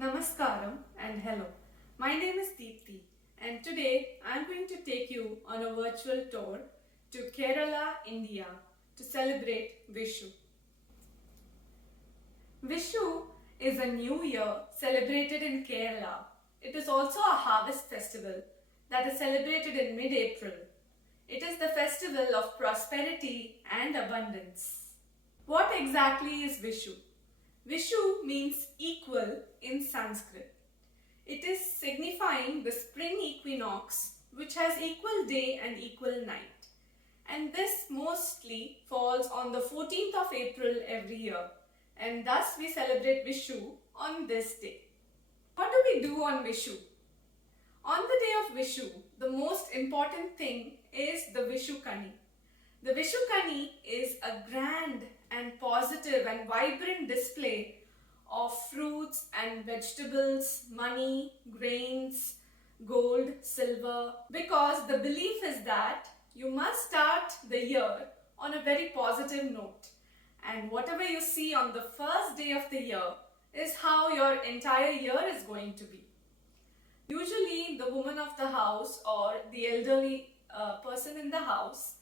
Namaskaram and hello. My name is Deepthi and today I am going to take you on a virtual tour to Kerala, India to celebrate Vishu. Vishu is a new year celebrated in Kerala. It is also a harvest festival that is celebrated in mid-April. It is the festival of prosperity and abundance. What exactly is Vishu? Vishu means equal in Sanskrit. It is signifying the spring equinox which has equal day and equal night. And this mostly falls on the 14th of April every year. And thus we celebrate Vishu on this day. What do we do on Vishu? On the day of Vishu, the most important thing is the Vishu Kani. The Vishu Kani is a grand and positive and vibrant display of fruits and vegetables, money, grains, gold, silver, because the belief is that you must start the year on a very positive note, and whatever you see on the first day of the year is how your entire year is going to be. Usually the woman of the house or the elderly person in the house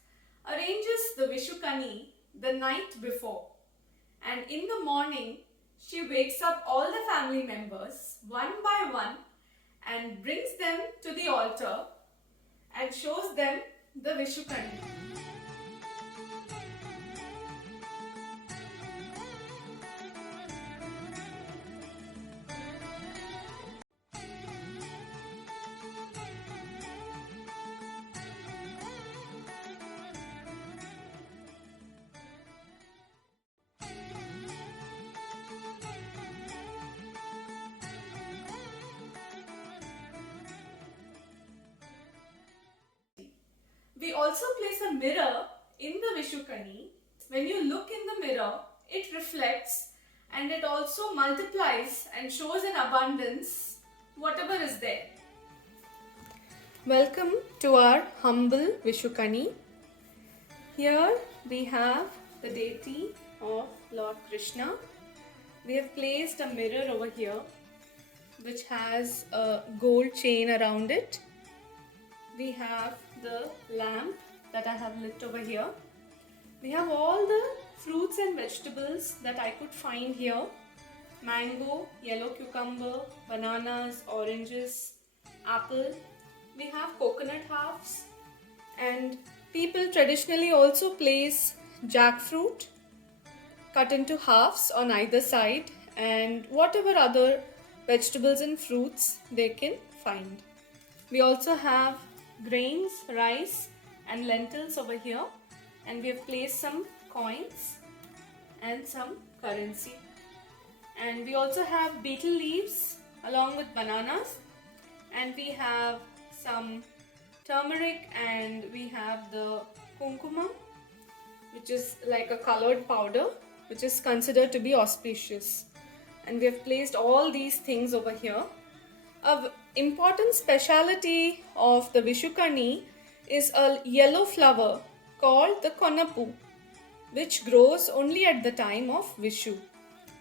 arranges the Vishu Kani the night before, and in the morning she wakes up all the family members one by one and brings them to the altar and shows them the Vishu Kani. We also place a mirror in the Vishu Kani. When you look in the mirror, it reflects and it also multiplies and shows in abundance whatever is there. Welcome to our humble Vishu Kani. Here we have the deity of Lord Krishna. We have placed a mirror over here which has a gold chain around it. We have the lamp that I have lit over here. We have all the fruits and vegetables that I could find here. Mango, yellow cucumber, bananas, oranges, apple. We have coconut halves, and people traditionally also place jackfruit cut into halves on either side, and whatever other vegetables and fruits they can find. We also have grains, rice and lentils over here, and we have placed some coins and some currency. And we also have betel leaves along with bananas, and we have some turmeric, and we have the kumkumam, which is like a colored powder which is considered to be auspicious. And we have placed all these things over here. An important speciality of the Vishu Kani is a yellow flower called the konapu, which grows only at the time of Vishu.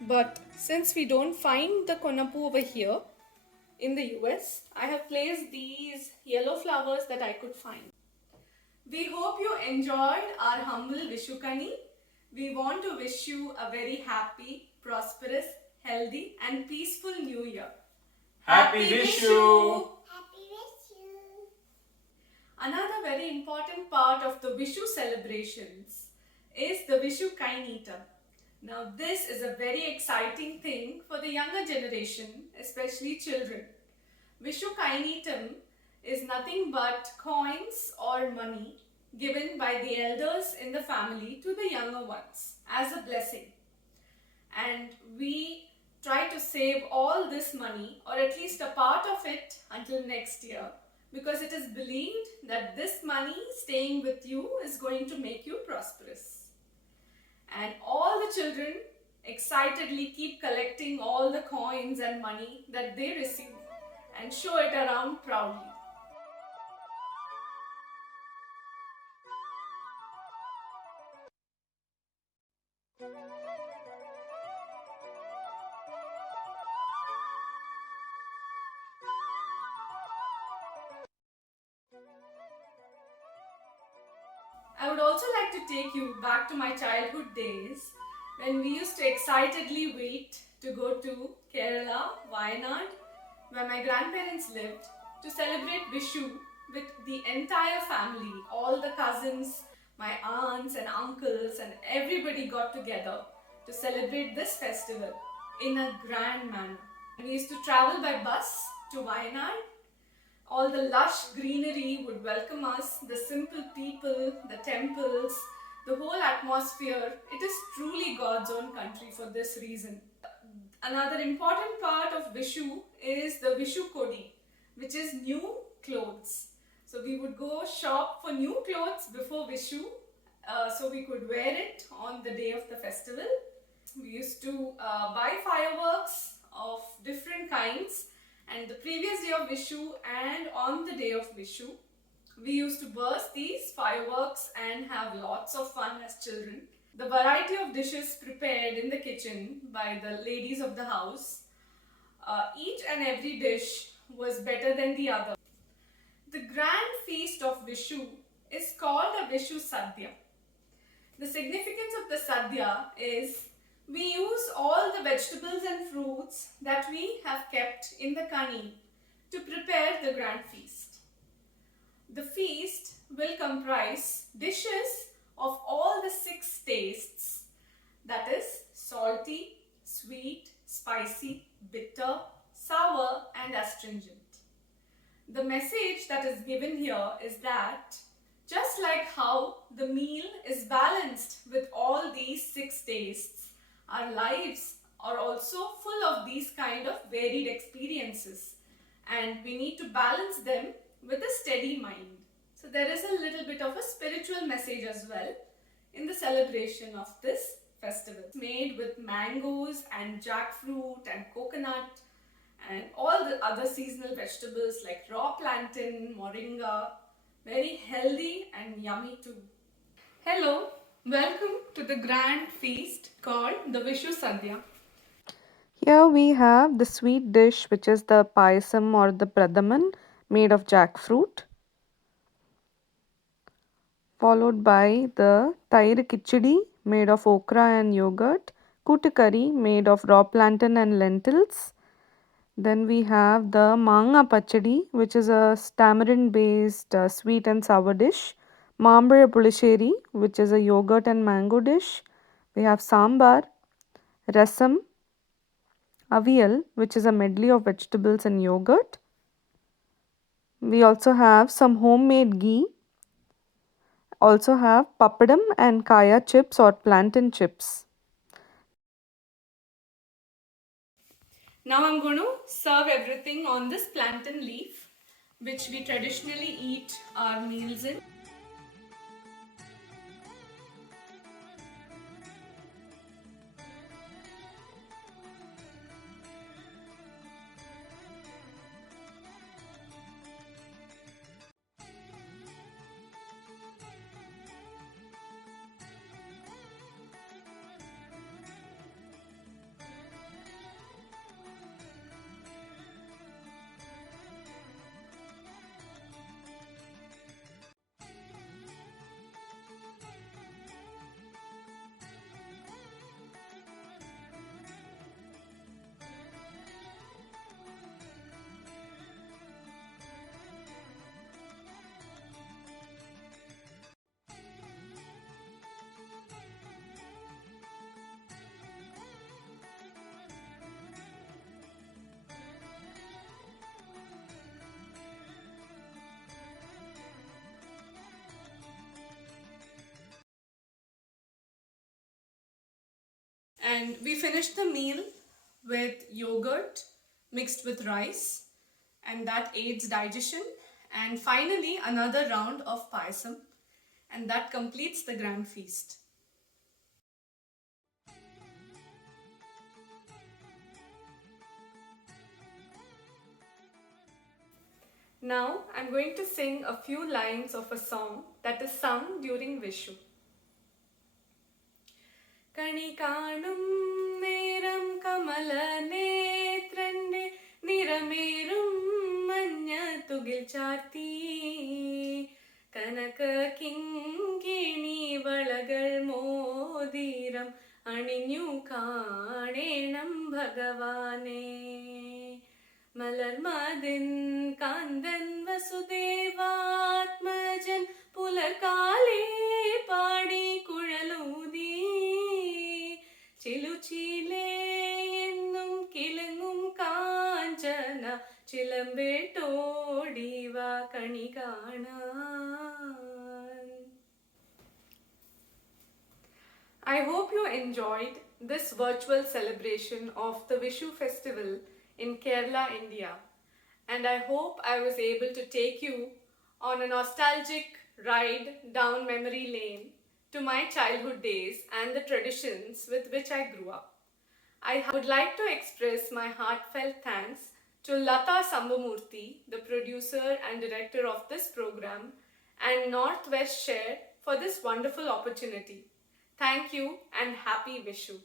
But since we don't find the konapu over here in the US, I have placed these yellow flowers that I could find. We hope you enjoyed our humble Vishu Kani. We want to wish you a very happy, prosperous, healthy and peaceful new year. Happy Vishu! Happy Vishu! Another very important part of the Vishu celebrations is the Vishu Kainita. Now this is a very exciting thing for the younger generation, especially children. Vishu Kainitam is nothing but coins or money given by the elders in the family to the younger ones as a blessing. And we try to save all this money, or at least a part of it, until next year, because it is believed that this money staying with you is going to make you prosperous. And all the children excitedly keep collecting all the coins and money that they receive and show it around proudly. also like to take you back to my childhood days when we used to excitedly wait to go to Kerala, Wayanad, where my grandparents lived, to celebrate Vishu with the entire family, all the cousins, my aunts and uncles, and everybody got together to celebrate this festival in a grand manner. We used to travel by bus to Wayanad. All the lush greenery would welcome us, the simple people, the temples, the whole atmosphere. It is truly God's own country for this reason. Another important part of Vishu is the Vishu Kodi, which is new clothes. So we would go shop for new clothes before Vishu, so we could wear it on the day of the festival. We used to buy fireworks of different kinds, and the previous day of Vishu and on the day of Vishu, we used to burst these fireworks and have lots of fun as children. The variety of dishes prepared in the kitchen by the ladies of the house, each and every dish was better than the other. The grand feast of Vishu is called a Vishu Sadhya. The significance of the Sadhya is we use all the vegetables and fruits that we have kept in the kani to prepare the grand feast. The feast will comprise dishes of all the 6 tastes, that is salty, sweet, spicy, bitter, sour and astringent. The message that is given here is that just like how the meal is balanced with all these 6 tastes, our lives are also full of these kind of varied experiences, and we need to balance them with a steady mind. So there is a little bit of a spiritual message as well in the celebration of this festival. It's made with mangoes and jackfruit and coconut and all the other seasonal vegetables like raw plantain, moringa. Very healthy and yummy too. Hello, welcome to the grand feast called the Vishu Sadhya. Here we have the sweet dish, which is the payasam or the pradaman made of jackfruit, followed by the tair khichdi made of okra and yogurt, kootu curry made of raw plantain and lentils. Then we have the manga pachadi, which is a tamarind based sweet and sour dish, mambara pulisheri, which is a yogurt and mango dish. We have sambar, rasam, avial, which is a medley of vegetables and yogurt. We also have some homemade ghee. Also have papadam and kaya chips or plantain chips. Now I'm going to serve everything on this plantain leaf, which we traditionally eat our meals in. And we finished the meal with yogurt mixed with rice, and that aids digestion. And finally, another round of payasam, and that completes the grand feast. Now, I'm going to sing a few lines of a song that is sung during Vishu. Kani kaanum neram kamala netrande niramerum manya tugil charti kanaka kingini മോതിരം അണിഞ്ഞു കാണേണം ഭഗവാനെ. മലർമതിൻ കാന്തൻ വസുദേവാത്മജൻ പുലർക്കാലേ പാടി കുഴലൂതി ചിലുചിലേ എന്നും കിലങ്ങും കാഞ്ചന ചിലമ്പേട്ടോടിവ കണി കാണാൻ. I hope you enjoyed this virtual celebration of the Vishu festival in Kerala, India. And I hope I was able to take you on a nostalgic ride down memory lane to my childhood days and the traditions with which I grew up. I would like to express my heartfelt thanks to Lata Sambamurthy, the producer and director of this program, and Northwest Share for this wonderful opportunity. Thank you and happy Vishu.